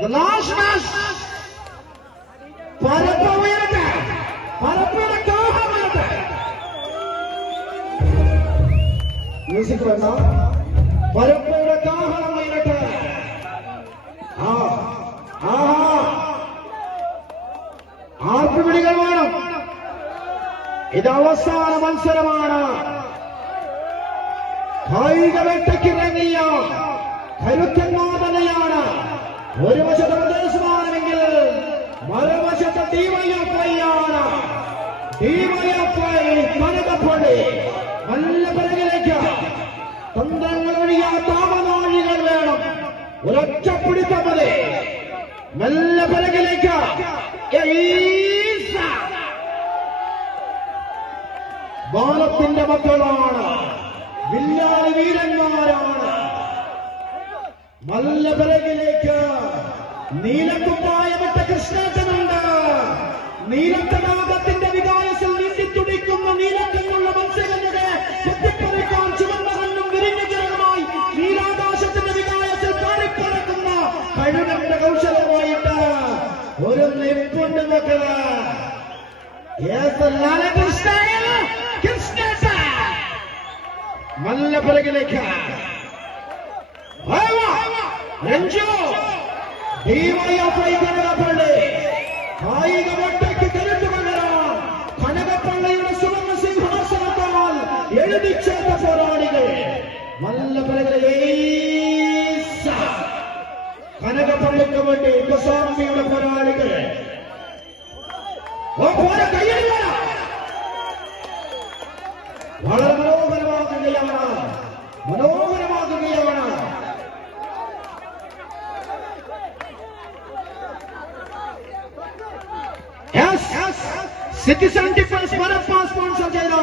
The last match. പരപ്പ് ഉയരട്ടെ, പരപ്പയുടെ കാഹളം ഉയരട്ടെ. Music വേണ്ട, പരപ്പയുടെ കാഹളം ഉയരട്ടെ. ആർപ്പുവിളികൾ വേണം. ഇത് അവസാന മത്സരമാണ്. കായിക വേട്ടയ്ക്കിറങ്ങിയ കരുത്തന്മാർ തന്നെയാണ്. ഒരു വശത്ത് പ്രദേശമാണെങ്കിൽ മറുവശത്ത് ഡിവൈഎഫ്ഐയാണ്. ഡിവൈഎഫ്ഐ കനകപ്പള്ളി നല്ല പിറകിലേക്ക് തന്ത്രങ്ങൾ ഒഴിയാത്ത താമനാഴികൾ വേണം. ഒരൊറ്റപ്പിടിത്തം മതി. നല്ല പിറകിലേക്ക് ബാലത്തിന്റെ മക്കളാണ്, വില്ലാളി വീരന്മാരാണ്. നല്ല പിറകിലേക്ക് നീലക്കുപ്പായമിട്ട കൃഷ്ണേട്ടനുണ്ട്. നീലത്തടാകത്തിന്റെ വികാരത്തിൽ നീന്തിത്തുടിക്കുന്ന നീലക്കണ്ണുള്ള മത്സ്യങ്ങളുടെ കുത്തിപ്പറിക്കാൻ ചുവന്ന കണ്ണും വിരിഞ്ഞ ജലമായി നീലാകാശത്തിന്റെ വികാരത്തിൽ പാറിപ്പറക്കുന്ന കഴുകന്റെ കൗശലമായിട്ട് ഒരു നിപ്പുണ്ട് മക്കള്. നല്ല പിറകിലേക്ക് രഞ്ജു ഡിവൈഎഫ്ഐ കനകപ്പള്ളി കായിക വേട്ടയ്ക്ക് കരുത്തു പകരാൻ കനകപ്പള്ളിയുടെ സുവർണ്ണ സിംഹാസനത്താൽ എഴുതിച്ചേർത്ത പോരാളികൾ. നല്ല പിറകിലെ കനകപ്പള്ളിക്ക് വേണ്ടി ഗോസ്വാമിയുടെ പോരാളികൾ. വളരെ മനോഹരമാകുകയാണ്, മനോഹരമാകുകയാണ്. സിറ്റിസൺ ഡിഫൻസ് പരപ്പ സ്പോൺസർ ചെയ്ത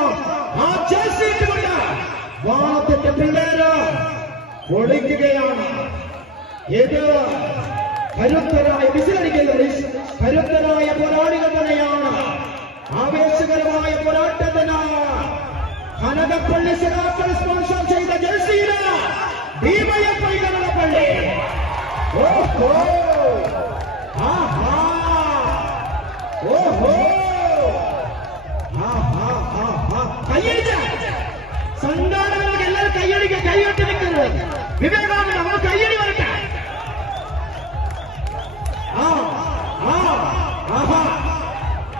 ആ ജേഴ്സി കൊണ്ട് വാണത്തിന്റെ പിള്ളേര് പൊളിക്കുകയാണ്. ഇത് കരുത്തരായ കരുത്തരായ പോരാളികൾ തന്നെയാണ്. ആവേശകരമായ പോരാട്ടത്തിന് കനകപ്പള്ളി സഖാക്കൾ സ്പോൺസർ ചെയ്ത ജേഴ്സിയില് ഡിവൈഎഫ്ഐ കനകപ്പള്ളി. ഓഹോ, ആഹാ, ഓഹോ, കയ്യടിക്ക. സംഘാടകർക്ക് എല്ലാവരും കയ്യടിക്ക, കൈകൊട്ടി നിൽക്കുന്നത്. വിവേകാനന്ദ നമ്മൾ കയ്യടി വരട്ടെ.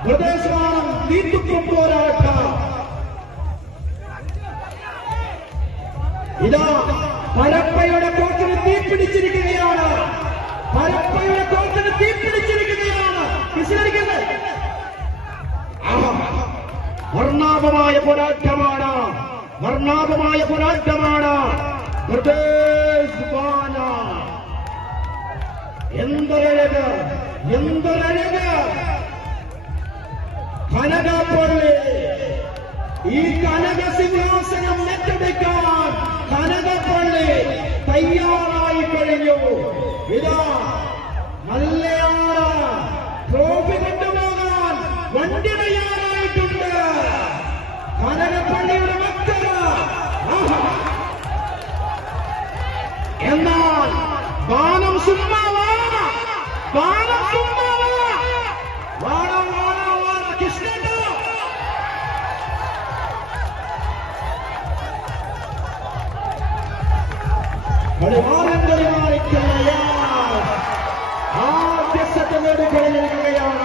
പ്രദേശമാണ് നീന്തുപ്പം പോരാട്ടം. ഇതാ പരപ്പയുടെ കോട്ടിന് തീപിടിച്ചിരിക്കുകയാണ്. പരപ്പയുടെ കോട്ടിന് തീപിടിച്ചിരിക്കുകയാണ്. വർണ്ണാഭമായ പോരാട്ടമാണ്, വർണ്ണാഭമായ പോരാട്ടമാണ്. എന്തൊരഴക്, എന്തൊരഴക്. കനകപ്പള്ളി ഈ കനക സിംഹാസനം ഏറ്റെടുക്കാൻ കനകപ്പള്ളി തയ്യാറായി കഴിഞ്ഞു. ഇതാ മല്ലയാറ് ട്രോഫി കൊണ്ടുപോകാൻ വണ്ടി തയ്യാറായിട്ടുണ്ട്. കനകപ്പള്ളിയുടെ മക്കള്. എന്നാൽ ബാണം സുമ്മാ